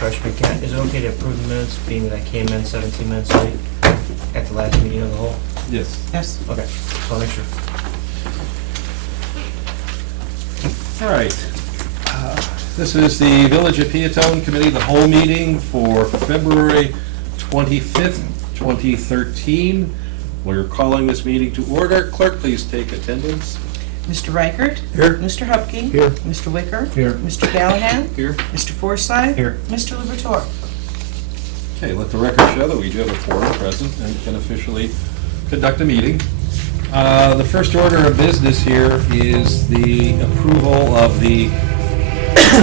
refresh me, is it okay to approve the minutes, being that I came in 17 minutes late at the last meeting of the whole? Yes. Yes. Okay, so I'll make sure. All right. This is the Village of Peotone Committee of the Whole meeting for February 25th, 2013. We're calling this meeting to order. Clerk, please take attendance. Mr. Reichert? Here. Mr. Hupkey? Here. Mr. Wicker? Here. Mr. Callahan? Here. Mr. Forsythe? Here. Mr. Liberatore? Okay, let the record show that we do have a quorum present and can officially conduct a meeting. The first order of business here is the approval of the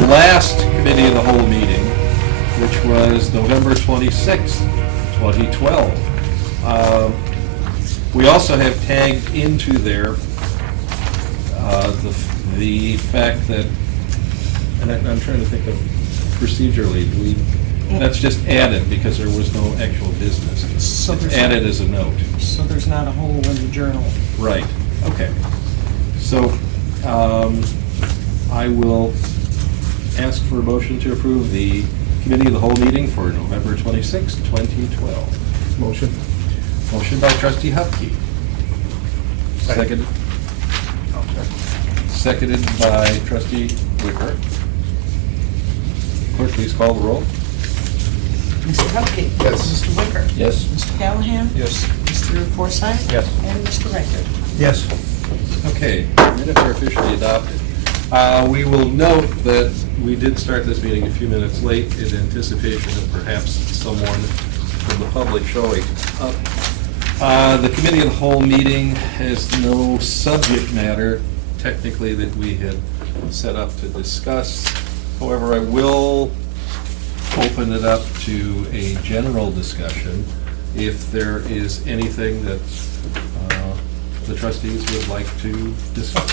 last Committee of the Whole meeting, which was November 26th, 2012. We also have tagged into there the fact that, and I'm trying to think of procedurally, that's just added because there was no actual business. So It's there's added as a note. So there's not a hole in the journal. Right, okay. So I will ask for a motion to approve the Committee of the Whole meeting for November 26, 2012. Motion. Motion by Trustee Hupkey. Seconded. Seconded by Trustee Wicker. Clerk, please call the roll. Mr. Hupkey? Yes. Mr. Wicker? Yes. Mr. Callahan? Yes. Mr. Forsythe? Yes. And Mr. Reichert? Yes. Okay, minutes are officially adopted. We will note that we did start this meeting a few minutes late in anticipation of perhaps someone from the public showing up. The Committee of the Whole meeting has no subject matter technically that we had set up to discuss. However, I will open it up to a general discussion if there is anything that the trustees would like to discuss.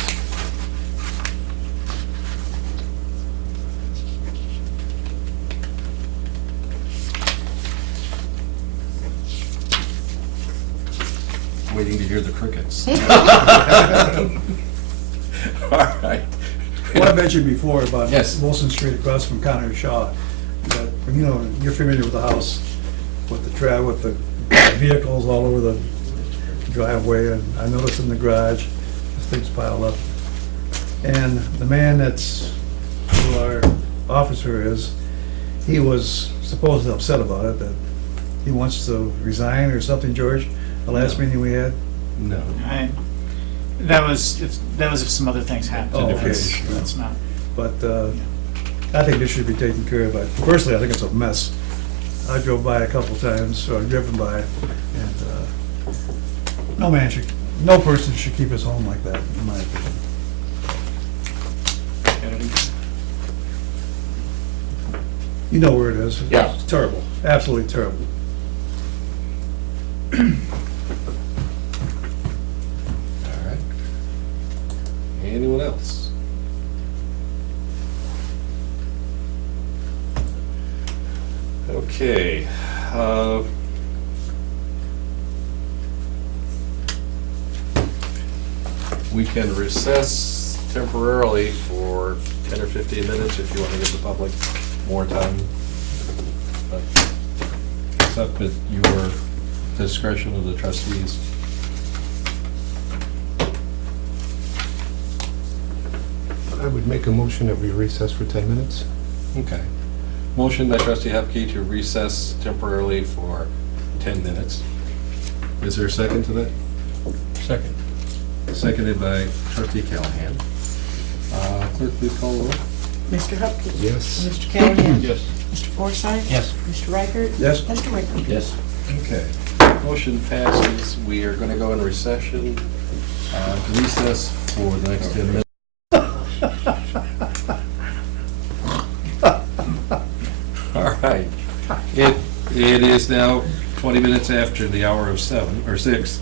Waiting to hear the crickets. All right. What I mentioned before about Yes. Wilson Street across from Conner Shaw, that, you know, you're familiar with the house, with the vehicles all over the driveway, and I noticed in the garage, things piled up. And the man who our officer is, he was supposedly upset about it, that he wants to resign or something, George, the last No. meeting we had. No. That was if some other things happened. Oh, okay. That's not. But I think this should be taken care of. But personally, I think it's a mess. I drove by a couple times, or I've driven by, and no person should keep his home like that, in my opinion. You know where it is. Yeah. It's terrible, absolutely terrible. All right. Anyone else? Okay. We can recess temporarily for 10 or 15 minutes if you want to give the public more time. But it's up at your discretion of the trustees. I would make a motion that we recess for 10 minutes. Okay. Motion by Trustee Hupkey to recess temporarily for 10 minutes. Is there a second to that? Second. Seconded by Trustee Callahan. Clerk, please call the roll. Mr. Hupkey? Yes. Mr. Callahan? Yes. Mr. Forsythe? Yes. Mr. Reichert? Yes. Mr. Wicker? Yes. Okay. Motion passes. We are going to go in recession, recess for the next 10 minutes. All right. It is now 20 minutes after the hour of 7 or 6.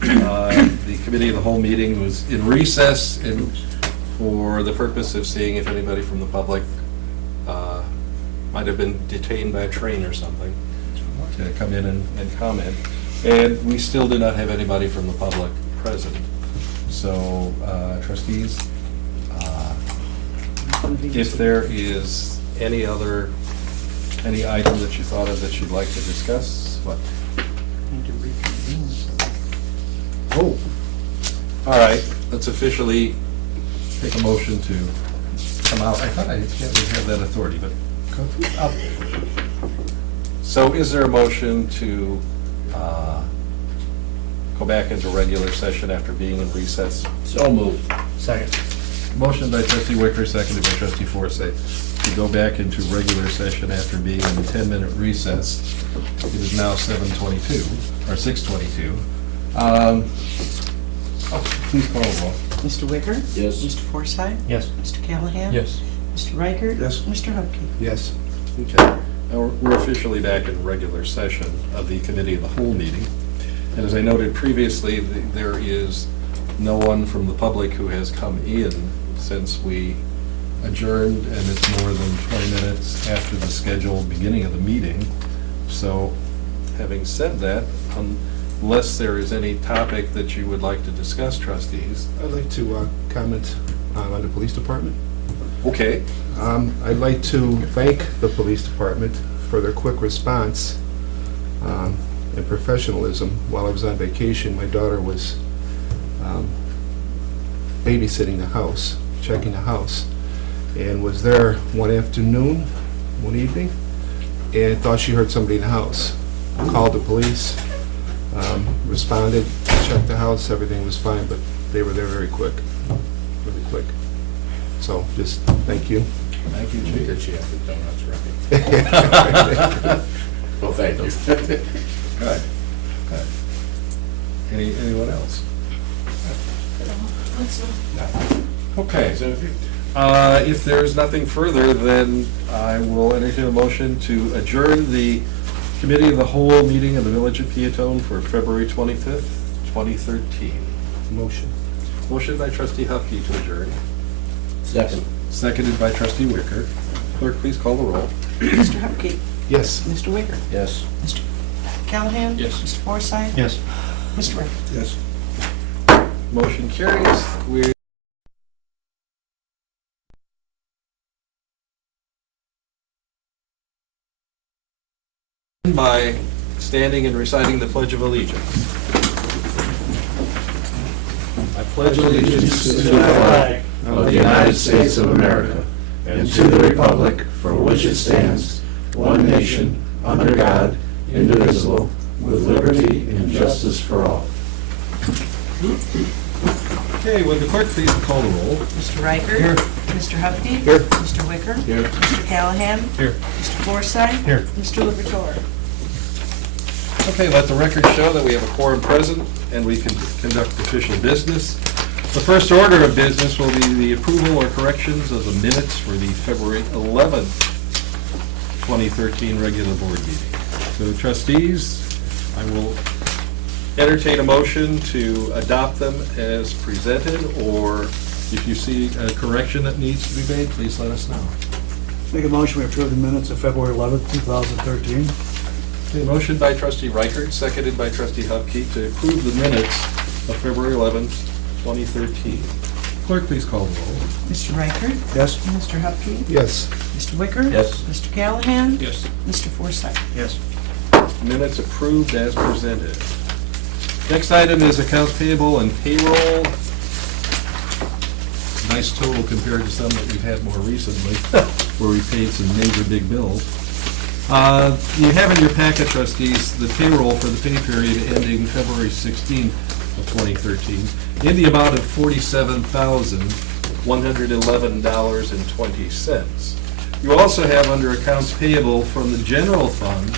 The Committee of the Whole meeting was in recess and for the purpose of seeing if anybody from the public might have been detained by a train or something to come in and comment. And we still do not have anybody from the public present. So, trustees, if there is any other Any item that you thought of that you'd like to discuss? What? Need to reconvene. Oh, all right, let's officially take a motion to come out. I thought I can't have that authority, but up. So is there a motion to go back into regular session after being in recess? So moved. Second. Motion by trustee Wicker, seconded by trustee Forsythe, to go back into regular session after being in a 10-minute recess. It is now 7:22, or 6:22. Please call the roll. Mr. Wicker? Yes. Mr. Forsythe? Yes. Mr. Callahan? Yes. Mr. Reichert? Yes. Mr. Hupkey? Yes. Okay. Now, we're officially back in regular session of the Committee of the Whole meeting. And as I noted previously, there is no one from the public who has come in since we adjourned, and it's more than 20 minutes after the scheduled beginning of the meeting. So, having said that, unless there is any topic that you would like to discuss, trustees. I'd like to comment on the police department. Okay. I'd like to thank the police department for their quick response and professionalism. While I was on vacation, my daughter was babysitting the house, checking the house, and was there one afternoon, one evening, and thought she heard somebody in the house. Called the police, responded, checked the house, everything was fine, but they were there very quick, really quick. So, just thank you. Thank you, Chief. Did she have the donuts ready? Well, thank you. Good. Good. Anyone else? Okay. If there's nothing further, then I will entertain a motion to adjourn the Committee of the Whole meeting of the Village of Peotone for February 25th, 2013. Motion. Motion by trustee Hupkey to adjourn. Second. Seconded by trustee Wicker. Clerk, please call the roll. Mr. Hupkey? Yes. Mr. Wicker? Yes. Mr. Callahan? Yes. Mr. Forsythe? Yes. Mr. Reichert? Yes. Motion carries. We by standing and reciting the Pledge of Allegiance. I pledge allegiance To the flag of the United States of America and to the republic for which it stands, one nation, under God, indivisible, with liberty and justice for all. Okay, would the clerk please call the roll? Mr. Reichert? Here. Mr. Hupkey? Here. Mr. Wicker? Here. Mr. Callahan? Here. Mr. Forsythe? Here. Mr. Liberatore? Okay, let the record show that we have a quorum present and we can conduct official business. The first order of business will be the approval or corrections of the minutes for the February 11th, 2013 regular board meeting. So trustees, I will entertain a motion to adopt them as presented, or if you see a correction that needs to be made, please let us know. Make a motion, we approve the minutes of February 11th, 2013. Okay, motion by trustee Reichert, seconded by trustee Hupkey to approve the minutes of February 11th, 2013. Clerk, please call the roll. Mr. Reichert? Yes. Mr. Hupkey? Yes. Mr. Wicker? Yes. Mr. Callahan? Yes. Mr. Forsythe? Yes. Minutes approved as presented. Next item is accounts payable and payroll. Nice total compared to some that we've had more recently, where we paid some major big bills. You have in your packet, trustees, the payroll for the pay period ending February 16th of 2013 in the amount of $47,111.20. You also have under accounts payable from the general fund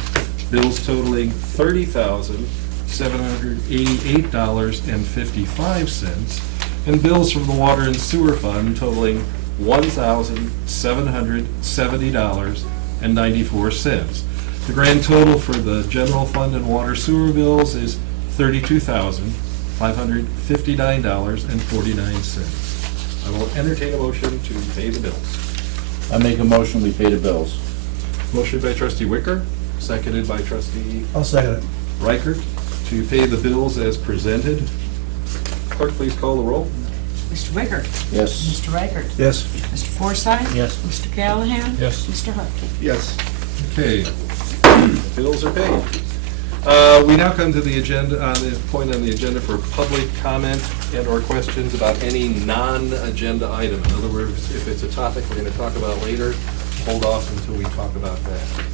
bills totaling $30,788.55 and bills from the water and sewer fund totaling $1,770.94. The grand total for the general fund and water sewer bills is $32,559.49. I will entertain a motion to pay the bills. I make a motion, we pay the bills. Motion by trustee Wicker, seconded by trustee I'll second it. Reichert to pay the bills as presented. Clerk, please call the roll. Mr. Wicker? Yes. Mr. Reichert? Yes. Mr. Forsythe? Yes. Mr. Callahan? Yes. Mr. Hupkey? Yes. Okay, bills are paid. We now come to the agenda, the point on the agenda for public comment and/or questions about any non-agenda item. In other words, if it's a topic we're going to talk about later, hold off until we talk about that.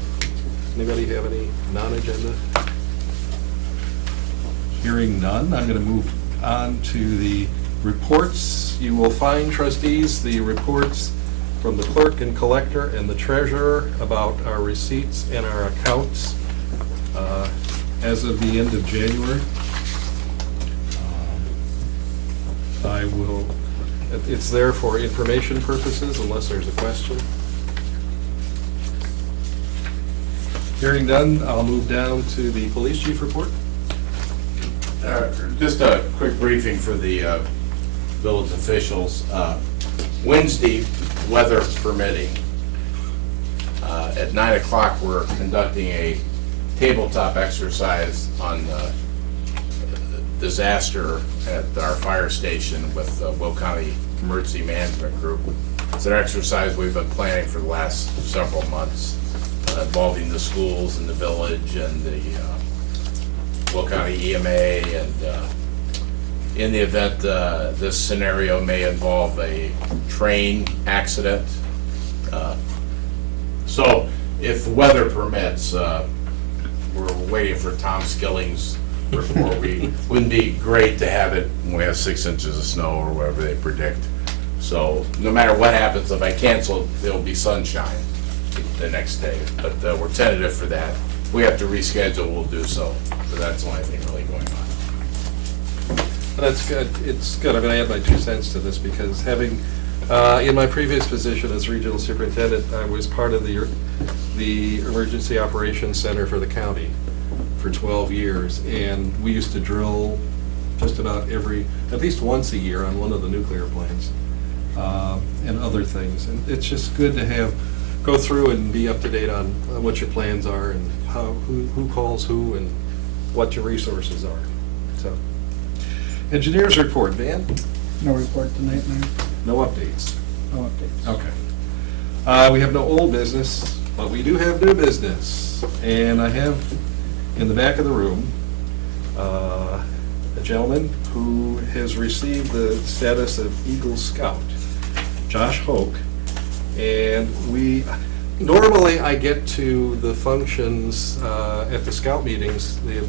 Anybody have any non-agenda? Hearing none, I'm going to move on to the reports. You will find, trustees, the reports from the clerk and collector and the treasurer about our receipts and our accounts as of the end of January. It's there for information purposes unless there's a question. Hearing none, I'll move down to the police chief report. Just a quick briefing for the village officials. Wednesday, weather permitting, at 9 o'clock, we're conducting a tabletop exercise on disaster at our fire station with Will County Emergency Management Group. It's an exercise we've been planning for the last several months, involving the schools and the village and the Will County EMA, and in the event this scenario may involve a train accident. So if the weather permits, we're waiting for Tom Skilling's report. Wouldn't be great to have it when we have 6 inches of snow or whatever they predict. So no matter what happens, if I cancel, there'll be sunshine the next day. But we're tentative for that. If we have to reschedule, we'll do so. But that's the only thing really going on. That's good. It's good. I'm going to add my 2 cents to this because having, in my previous position as regional superintendent, I was part of the Emergency Operations Center for the county for 12 years. And we used to drill just about at least once a year on one of the nuclear plants and other things. And it's just good to go through and be up to date on what your plans are and who calls who and what your resources are. So. Engineers report, Van? No report tonight, Mayor? No updates? No updates. Okay. We have no old business, but we do have new business. And I have in the back of the room a gentleman who has received the status of Eagle Scout, Josh Hoke. And normally I get to the functions at the Scout meetings, the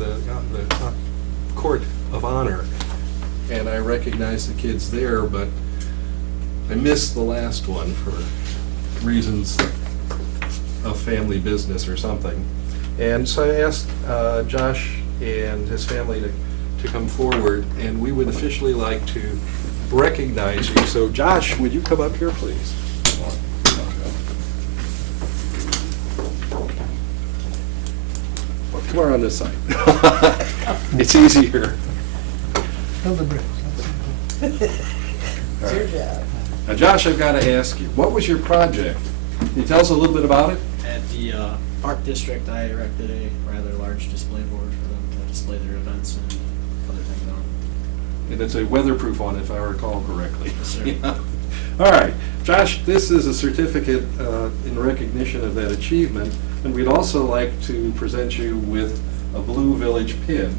court of honor, and I recognize the kids there, but I missed the last one for reasons of family business or something. And so I asked Josh and his family to come forward, and we would officially like to recognize you. So Josh, would you come up here, please? Come around this side. It's easier. Build the bridge. It's your job. Now, Josh, I've got to ask you, what was your project? Can you tell us a little bit about it? At the Park District, I erected a rather large display board for them to display their events and other things on. And it's a weatherproof one, if I recall correctly. Yes, sir. All right, Josh, this is a certificate in recognition of that achievement, and we'd also like to present you with a Blue Village pin.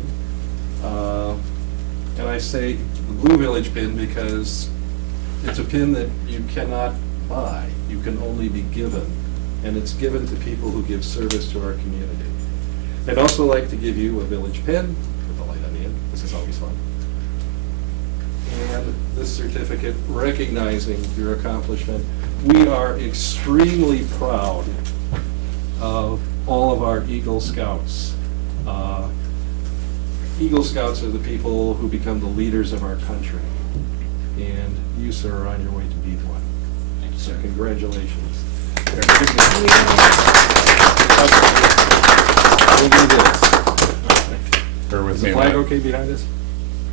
And I say the Blue Village pin because it's a pin that you cannot buy. You can only be given, and it's given to people who give service to our community. I'd also like to give you a village pin with the light on the end. This is always fun. And this certificate recognizing your accomplishment. We are extremely proud of all of our Eagle Scouts. Eagle Scouts are the people who become the leaders of our country. And you, sir, are on your way to be one. Thank you, So sir. congratulations. We'll do this. Bear with Is me. the flag okay behind us?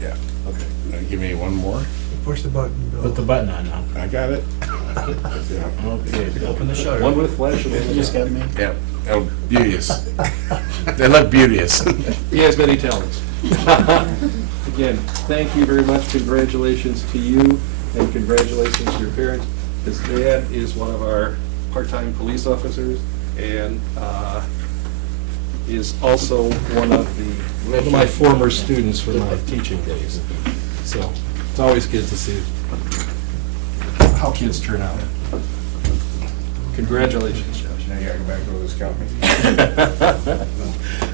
Yeah. Okay. Give me one more. Push the button, Bill. Put the button on now. I got it. Okay, open the shutter. One with flash and one You just without. got me. Yeah. Oh, beauteous. They look beauteous. He has many talents. Again, thank you very much. Congratulations to you, and congratulations to your parents. His dad is one of our part-time police officers, and is also one of my former students from my teaching days. So it's always good to see how kids turn out. Congratulations, Josh. Now you gotta go back to the scout meeting.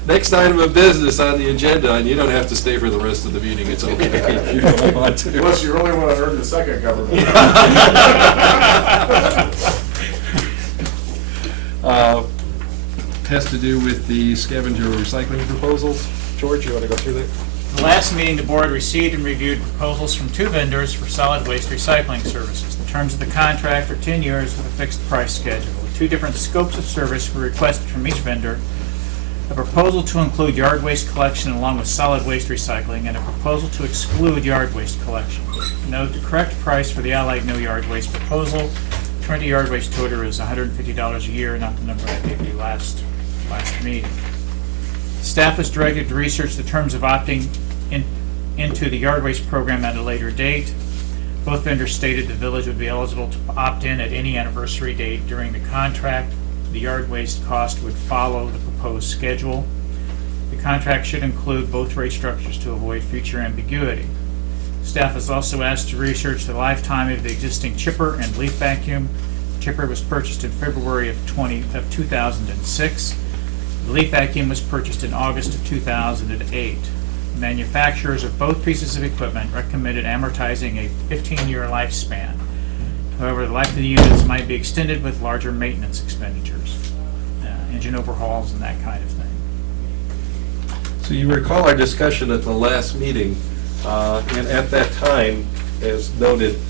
Next item of business on the agenda, and you don't have to stay for the rest of the meeting, it's okay if you don't want to. Unless you really want to earn the second government. Has to do with the scavenger recycling proposals. George, you want to go through that? The last meeting, the board received and reviewed proposals from 2 vendors for solid waste recycling services. The terms of the contract are 10 years with a fixed price schedule. The 2 different scopes of service were requested from each vendor: a proposal to include yard waste collection along with solid waste recycling, and a proposal to exclude yard waste collection. Note, the correct price for the Allied no yard waste proposal, 20 yard waste toter, is $150 a year, not the number I gave you last meeting. Staff was directed to research the terms of opting into the yard waste program at a later date. Both vendors stated the village would be eligible to opt in at any anniversary date during the contract. The yard waste cost would follow the proposed schedule. The contract should include both rate structures to avoid future ambiguity. Staff is also asked to research the lifetime of the existing chipper and leaf vacuum. The chipper was purchased in February of 2006. The leaf vacuum was purchased in August of 2008. Manufacturers of both pieces of equipment recommended amortizing a 15-year lifespan. However, the life of the units might be extended with larger maintenance expenditures, engine overhauls and that kind of thing. So you recall our discussion at the last meeting, and at that time, as noted,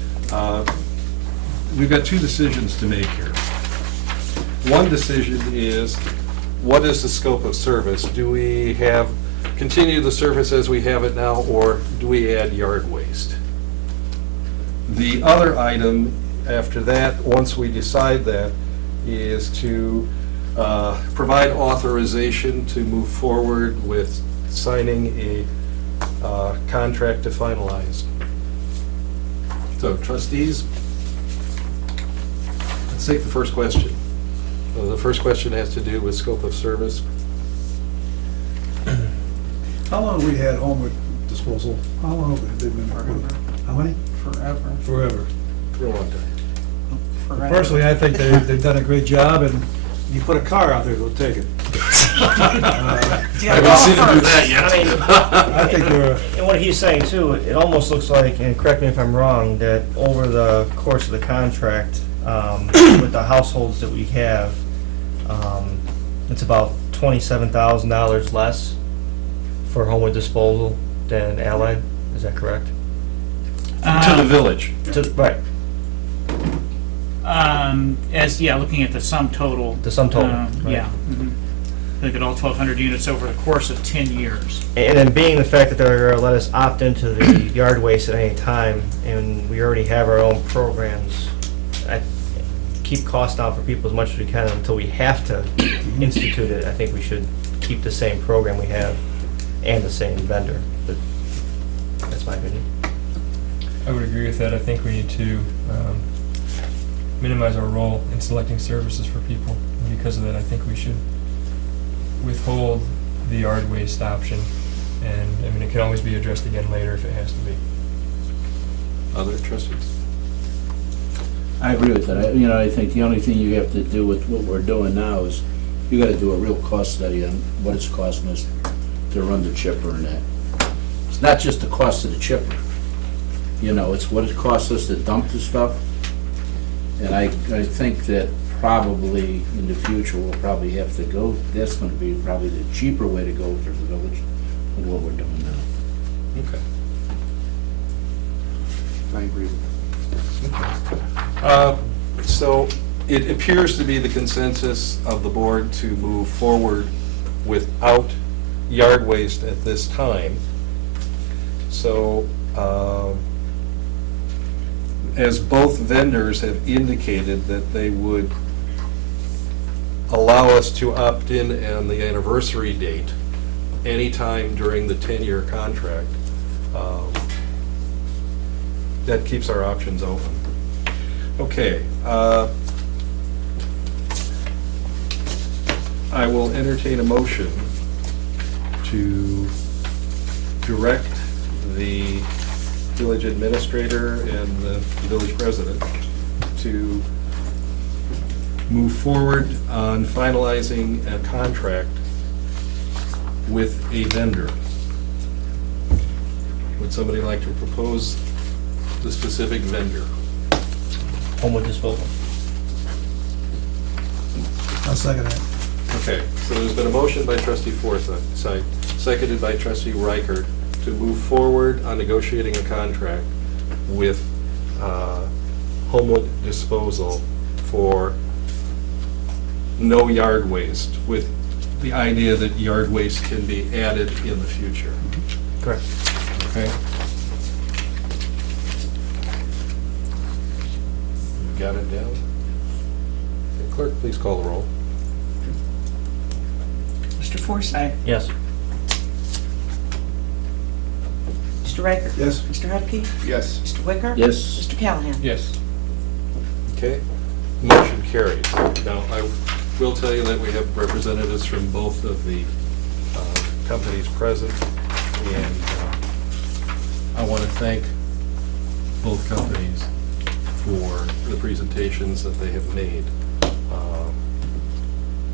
we've got 2 decisions to make here. One decision is, what is the scope of service? Do we continue the service as we have it now, or do we add yard waste? The other item after that, once we decide that, is to provide authorization to move forward with signing a contract to finalize. So trustees, let's take the first question. The first question has to do with scope of service. How long have we had homeward disposal? How long have they been? Forever. How many? Forever. Forever. For a long time. Forever. Personally, I think they've done a great job, and you put a car out there, they'll take it. Yeah, I haven't seen him do golfers. that yet. I mean, I think they're, and what he's saying too, it almost looks like, and correct me if I'm wrong, that over the course of the contract, with the households that we have, it's about $27,000 less for homeward disposal than Allied. Is that correct? To the village. Right. Looking at the sum total. The sum total, right. Yeah. Mhm. Look at all 1,200 units over the course of 10 years. And then being the fact that they're going to let us opt into the yard waste at any time, and we already have our own programs, I keep costs down for people as much as we can until we have to institute it. I think we should keep the same program we have and the same vendor. But that's my opinion. I would agree with that. I think we need to minimize our role in selecting services for people. And because of that, I think we should withhold the yard waste option. And, I mean, it can always be addressed again later if it has to be. Other trustees? I agree with that. I think the only thing you have to do with what we're doing now is you gotta do a real cost study on what it's costing us to run the chipper and that. It's not just the cost of the chipper. It's what it costs us to dump the stuff. And I think that probably in the future, we'll probably have to go, that's gonna be probably the cheaper way to go for the village than what we're doing now. Okay. I agree with So it appears to be the consensus of the board to move forward without yard waste at this time. So, as both vendors have indicated that they would allow us to opt in on the anniversary date anytime during the 10-year contract, that keeps our options open. I will entertain a motion to direct the village administrator and the village president to move forward on finalizing a contract with a vendor. Would somebody like to propose the specific vendor? Homewood disposal. I'll second that. Okay, so there's been a motion by trustee Forsythe, seconded by trustee Reichert, to move forward on negotiating a contract with Homewood Disposal for no yard waste, with the idea that yard waste can be added in the future. Correct. Okay? You got it down? Okay, clerk, please call the roll. Mr. Forsythe? Yes. Mr. Riker? Yes. Mr. Hupkey? Yes. Mr. Wicker? Yes. Mr. Callahan? Yes. Okay, motion carries. Now, I will tell you that we have representatives from both of the companies present, and I want to thank both companies for the presentations that they have made.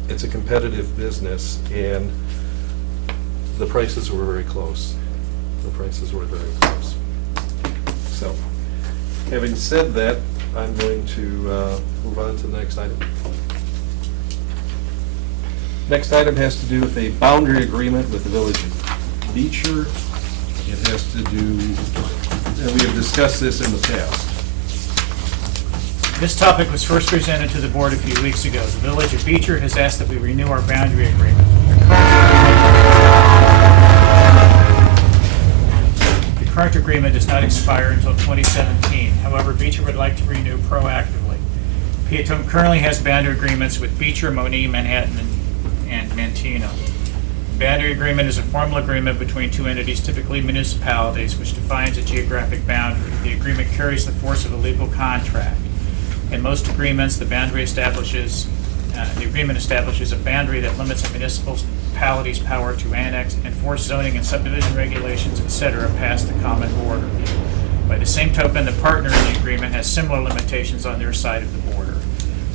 It's a competitive business, and the prices were very close. The prices were very close. So, having said that, I'm going to move on to the next item. Next item has to do with a boundary agreement with the village of Beecher. It has to do, and we have discussed this in the past. This topic was first presented to the board a few weeks ago. The Village of Beecher has asked that we renew our boundary agreement. The current agreement does not expire until 2017. However, Beecher would like to renew proactively. Peotone currently has boundary agreements with Beecher, Monee, Manhattan, and Manteno. The boundary agreement is a formal agreement between two entities, typically municipalities, which defines a geographic boundary. The agreement carries the force of a legal contract. In most agreements, the agreement establishes a boundary that limits a municipality's power to annex, enforce zoning and subdivision regulations, etc., past the common border. By the same token, the partner in the agreement has similar limitations on their side of the border.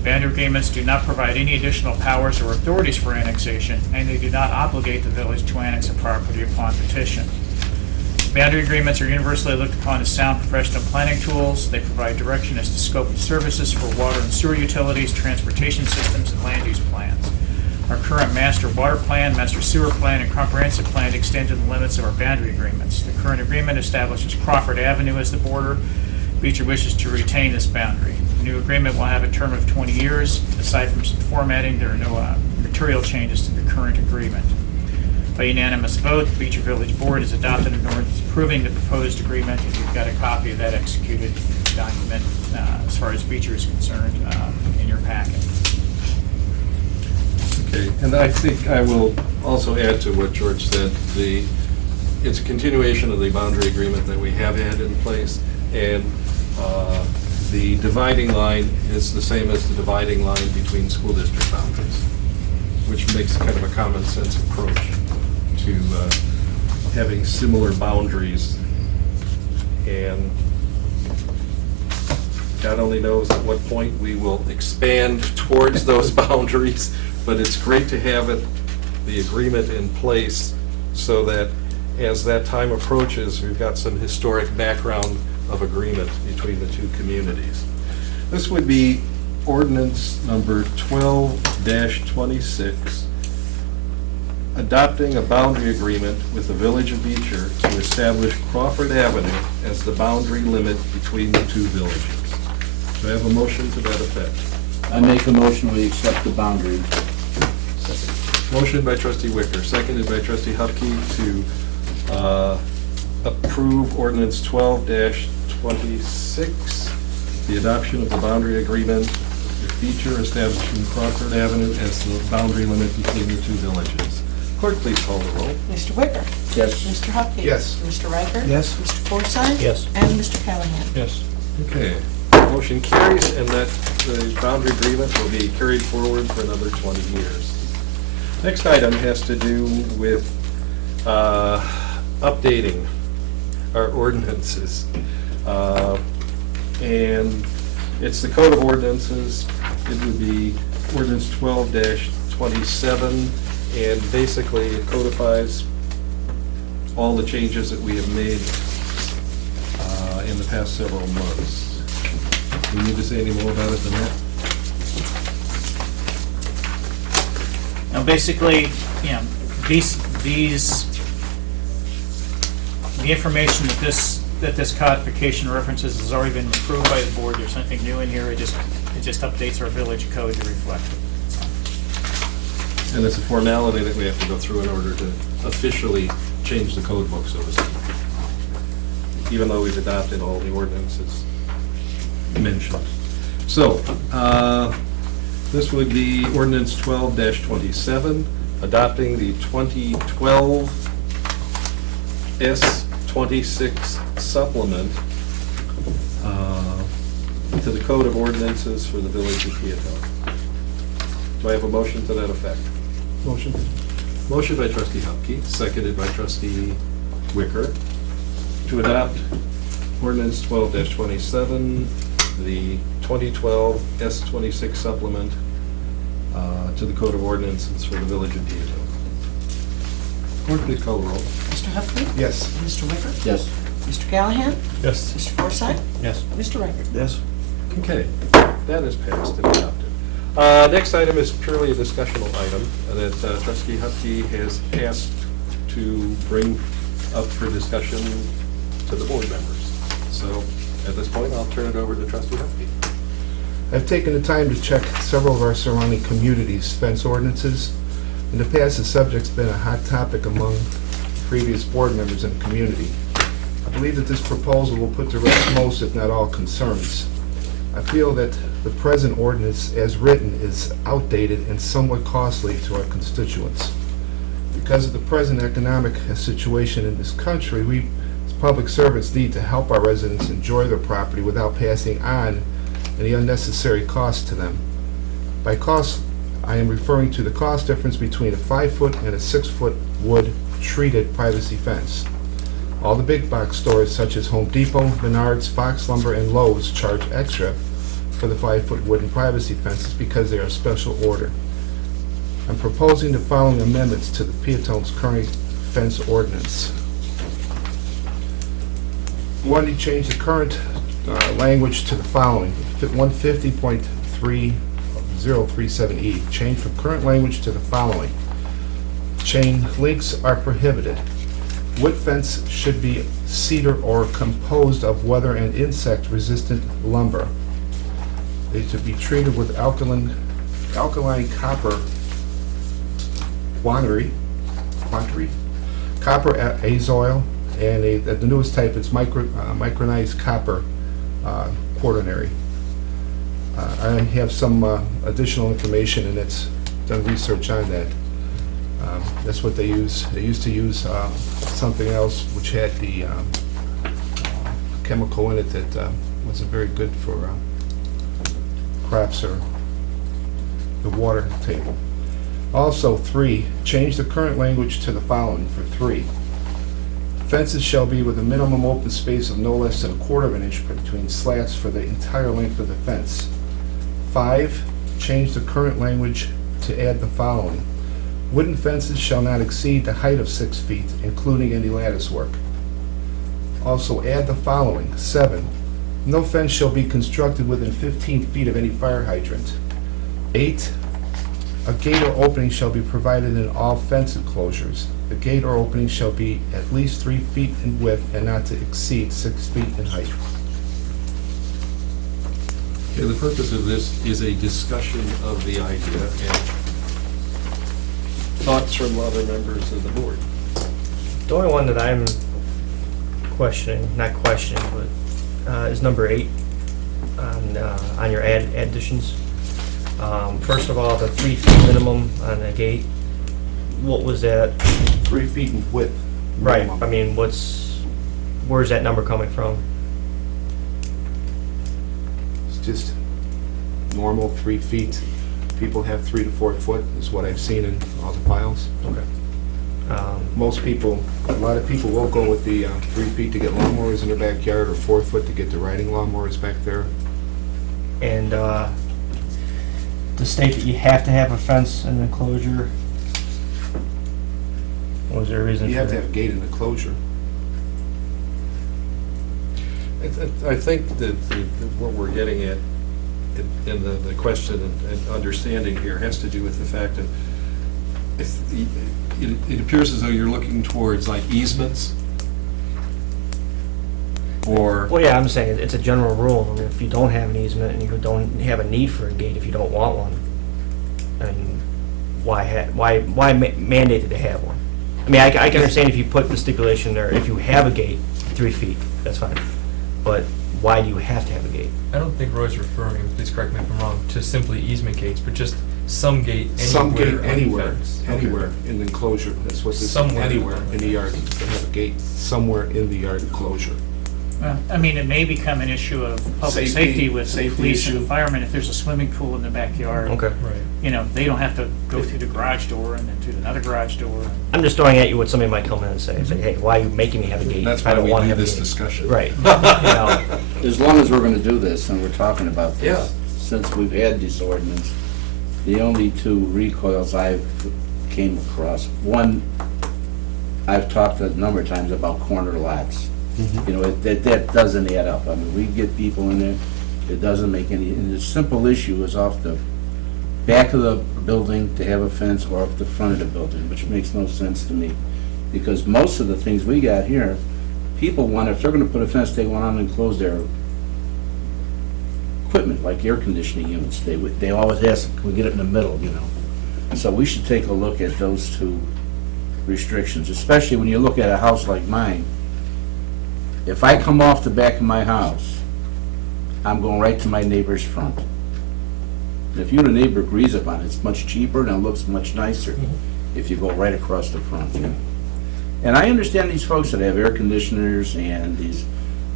Boundary agreements do not provide any additional powers or authorities for annexation, and they do not obligate the village to annex a property upon petition. Boundary agreements are universally looked upon as sound professional planning tools. They provide direction as to scope of services for water and sewer utilities, transportation systems, and land use plans. Our current master water plan, master sewer plan, and comprehensive plan extend to the limits of our boundary agreements. The current agreement establishes Crawford Avenue as the border. Beecher wishes to retain this boundary. The new agreement will have a term of 20 years. Aside from some formatting, there are no material changes to the current agreement. By unanimous vote, the Beecher Village Board has adopted an ordinance approving the proposed agreement, and you've got a copy of that executed document as far as Beecher is concerned in your packet. Okay, and I think I will also add to what George said. It's a continuation of the boundary agreement that we have had in place, and the dividing line is the same as the dividing line between school district boundaries, which makes kind of a common sense approach to having similar boundaries. And God only knows at what point we will expand towards those boundaries, but it's great to have the agreement in place so that as that time approaches, we've got some historic background of agreement between the two communities. This would be ordinance number 12-26, adopting a boundary agreement with the Village of Beecher to establish Crawford Avenue as the boundary limit between the two villages. Do I have a motion to that effect? I make a motion, we accept the boundary. Motion by trustee Wicker, seconded by trustee Hupkey to approve ordinance 12-26, the adoption of the boundary agreement with Beecher establishing Crawford Avenue as the boundary limit between the two villages. Clerk, please call the roll. Mr. Wicker? Yes. Mr. Hupkey? Yes. Mr. Riker? Yes. Mr. Forsythe? Yes. And Mr. Callahan? Yes. Okay, motion carries, and that the boundary agreement will be carried forward for another 20 years. Next item has to do with updating our ordinances. And it's the Code of Ordinances. It would be ordinance 12-27, and basically it codifies all the changes that we have made in the past several months. Do we need to say any more about it than that? Now, basically, the information that this codification references has already been approved by the board. There's nothing new in here. It just updates our village code to reflect it. And it's a formality that we have to go through in order to officially change the code book, so to speak. Even though we've adopted all the ordinances mentioned. So, this would be ordinance 12-27, adopting the 2012 S26 supplement to the Code of Ordinances for the Village of Peotone. Do I have a motion to that effect? Motion? Motion by trustee Hupkey, seconded by trustee Wicker, to adopt ordinance 12-27, the 2012 S26 supplement to the Code of Ordinances for the Village of Peotone. Clerk, please call the roll. Mr. Hupkey? Yes. Mr. Wicker? Yes. Mr. Callahan? Yes. Mr. Forsythe? Yes. Mr. Riker? Yes. Okay, that is passed and adopted. Next item is purely a discussional item that trustee Hupkey has asked to bring up for discussion to the board members. So at this point, I'll turn it over to trustee Hupkey. I've taken the time to check several of our surrounding communities' fence ordinances. In the past, the subject's been a hot topic among previous board members in the community. I believe that this proposal will put to rest most, if not all, concerns. I feel that the present ordinance, as written, is outdated and somewhat costly to our constituents. Because of the present economic situation in this country, we, as public servants, need to help our residents enjoy their property without passing on any unnecessary cost to them. By cost, I am referring to the cost difference between a 5-foot and a 6-foot wood treated privacy fence. All the big box stores such as Home Depot, Menards, Fox Lumber, and Lowe's charge extra for the 5-foot wooden privacy fences because they are a special order. I'm proposing the following amendments to the Peotone's current fence ordinance. One, to change the current language to the following: 150.3037E. Change from current language to the following: chain links are prohibited. Wood fence should be cedar or composed of weather and insect-resistant lumber. They should be treated with alkaline copper copper azoil, and the newest type is micronized copper quaternary. I have some additional information, and it's done research on that. That's what they use. They used to use something else which had the chemical in it that wasn't very good for crops or the water table. Also, 3, change the current language to the following for 3. Fences shall be with a minimum open space of no less than 1/4 of an inch between slats for the entire length of the fence. 5, change the current language to add the following: wooden fences shall not exceed the height of 6 feet, including any lattice work. Also add the following: 7, no fence shall be constructed within 15 feet of any fire hydrant. 8, a gate or opening shall be provided in all fence enclosures. The gate or opening shall be at least 3 feet in width and not to exceed 6 feet in height. Okay, the purpose of this is a discussion of the idea and thoughts from other members of the board. The only one that I'm not questioning, but is number 8 on your additions. First of all, the 3 feet minimum on the gate. What was that? 3 feet in width. Right. minimum. I mean, where's that number coming from? It's just normal 3 feet. people have 3 to 4 foot, is what I've seen in all the files. Okay. Most people, a lot of people will go with the 3 feet to get lawnmowers in their backyard, or 4 foot to get the riding lawnmowers back there. And to state that you have to have a fence and enclosure, was there a reason for You have to that? have a gate and enclosure. I think that what we're getting at in the question and understanding here has to do with the fact that it appears as though you're looking towards like easements or. Well, yeah, I'm saying it's a general rule. I mean, if you don't have an easement and you don't have a need for a gate, if you don't want one, then why mandate it to have one? I mean, I can understand if you put the stipulation there, if you have a gate, 3 feet, that's fine. But why do you have to have a gate? I don't think Roy's referring, please correct me if I'm wrong, to simply easement gates, but just some gate anywhere. Some gate on the anywhere, fence. anywhere in the enclosure, that's what this is, Somewhere. anywhere in the yard, to have a gate somewhere in the yard enclosure. Well, I mean, it may become an issue of public Safety- safety with the safety police and issue. the firemen. If there's a swimming pool in the backyard, Okay. Right. you know, they don't have to go through the garage door and then through another garage door. I'm just throwing at you what somebody might come in and say, hey, why are you making me have a gate? That's I why don't we want to need have a this gate. discussion. Right. You know, As long as we're gonna do this, and we're talking about this, Yeah. since we've had this ordinance, the only two recoils I've came across, one, I've talked a number of times about corner lots. You know, that doesn't add up. I mean, we get people in there, it doesn't make any, and the simple issue is off the back of the building to have a fence or off the front of the building, which makes no sense to me. Because most of the things we got here, people want, if they're gonna put a fence, they want to enclose their equipment, like air conditioning units. They always ask, can we get it in the middle, you know? So we should take a look at those two restrictions, especially when you look at a house like mine. If I come off the back of my house, I'm going right to my neighbor's front. If you and a neighbor agrees upon it, it's much cheaper and it looks much nicer if you go right across the front. And I understand these folks that have air conditioners and these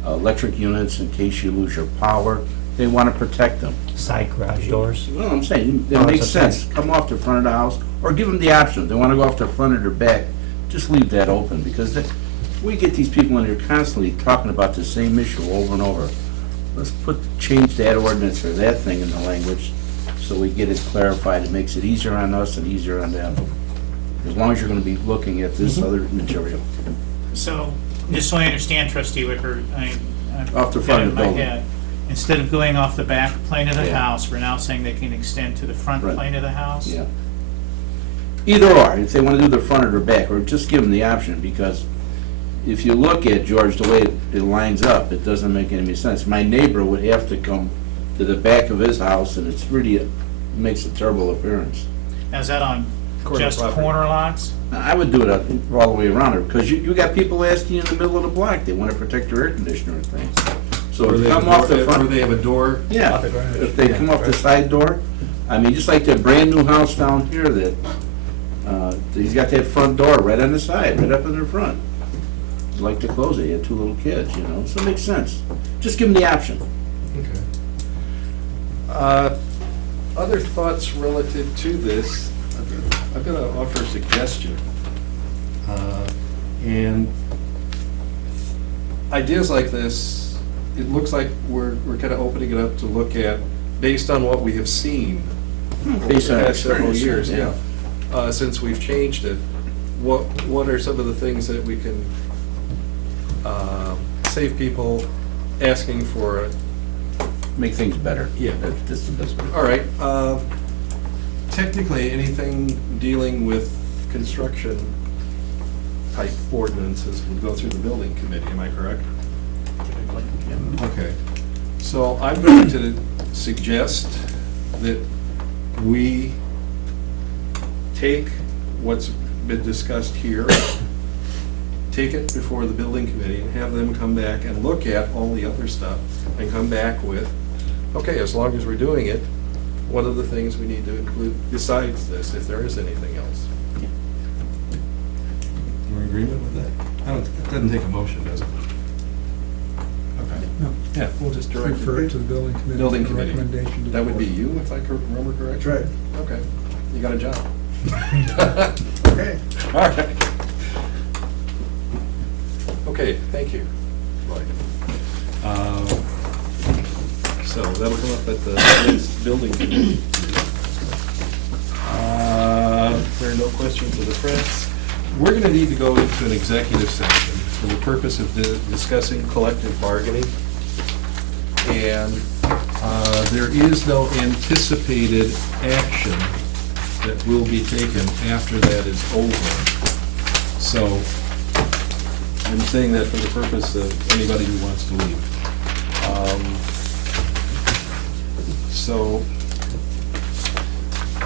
electric units in case you lose your power, they want to protect them. side garage doors. Well, I'm saying, Oh, it makes that's what I'm sense. Come off the front of the house, or give them the option. If they want to go off the front or their back, just leave that open, because we get these people in here constantly talking about the same issue over and over. Let's change that ordinance or that thing in the language, so we get it clarified. It makes it easier on us and easier on them. As long as you're gonna be looking at this other material. So, just so I understand, Trustee Wicker, I've Off the got front it of in the my building. head. Instead of going off the back plane of the Yeah. house, we're now saying they can extend to the front Right. plane of the house? Yeah. Either or, if they wanna do their front or their back, or just give them the option, because if you look at, George, the way it lines up, it doesn't make any sense. My neighbor would have to come to the back of his house, and it's really, makes a terrible appearance. Now, is that on Corner just property. corner lots? I would do it all the way around it, because you got people asking you in the middle of the block, they wanna protect their air conditioner and things. So Or if they you have come off the a door, or front, they have a door. yeah, Off the garage. if they come off the side door, I mean, just like that brand new house down here that, he's got that front door right on the side, right up in their front. He'd like to close it, he had two little kids, you know, so it makes sense. Just give them the option. Okay. Other thoughts relative to this, I'm going to offer a suggestion. And ideas like this, it looks like we're kind of opening it up to look at, based on what we have seen Based on over the past several experience, years, yeah. since we've changed it, what are some of the things that we can save people asking for it? Make things better. Yeah. That's the best way. All right, technically, anything dealing with construction type ordinances would go through the building committee, am I correct? Okay, so I'm going to suggest that we take what's been discussed here, take it before the building committee and have them come back and look at all the other stuff and come back with, okay, as long as we're doing it, what are the things we need to include besides this, if there is anything else? You're in agreement with that? It doesn't take a motion, does it? Okay. Yeah, we'll just direct Refer it to the building committee. Building for committee. recommendation to the That would be board. you, if I remember correctly? That's right. Okay, you got a job. Okay. All right. Okay, thank you, Lloyd. So that'll come up at the next building committee. There are no questions of the press. We're going to need to go into an executive session for the purpose of discussing collective bargaining. And there is no anticipated action that will be taken after that is over. So I'm saying that for the purpose of anybody who wants to leave. So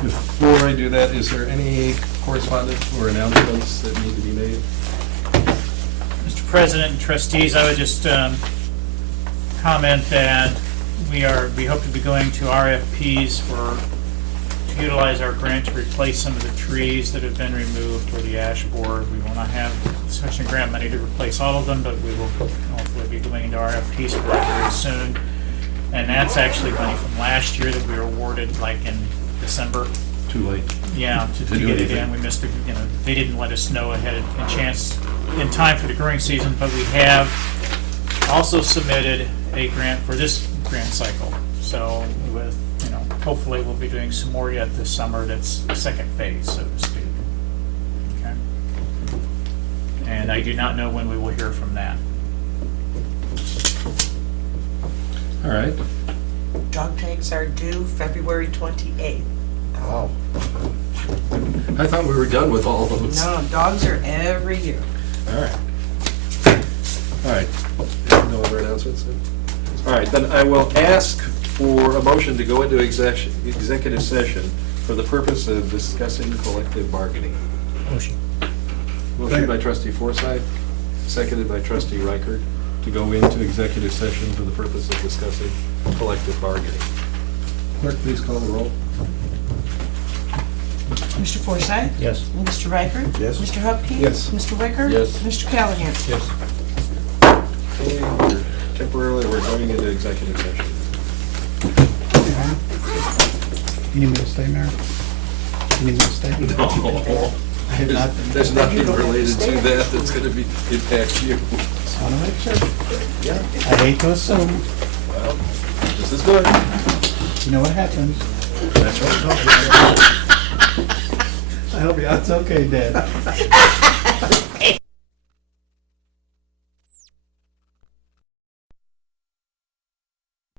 before I do that, is there any correspondence or announcements that need to be made? Mr. President and trustees, I would just comment that we hope to be going to RFPs to utilize our grant to replace some of the trees that have been removed or the ash board. We will not have sufficient grant money to replace all of them, but we will hopefully be going into RFPs for that very soon. And that's actually money from last year that we were awarded like in December. Too late. Yeah, to do get it anything. in. We missed they didn't let us know ahead in time for the growing season, but we have also submitted a grant for this grant cycle. So with, hopefully we'll be doing some more yet this summer. That's the second phase, so to speak. Okay. And I do not know when we will hear from that. All right. Dog tags are due February 28th. Wow. I thought we were done with all those. No, dogs are every year. All right. All right. No other announcements? All right, then I will ask for a motion to go into executive session for the purpose of discussing collective bargaining. Motion. Motion by trustee Forsythe, seconded by trustee Reichert, to go into executive session for the purpose of discussing collective bargaining. Clerk, please call the roll. Mr. Forsythe? Yes. Mr. Riker? Yes. Mr. Hupkey? Yes. Mr. Wicker? Yes. Mr. Callahan? Yes. Okay, temporarily, we're going into executive session. You need me to stay, Mayor? You need me to stay? No. There's nothing related to that that's going to impact you. Just want to make sure. I hate to assume. Well, this is good. You know what happens. That's right. I hope it's okay, Dad.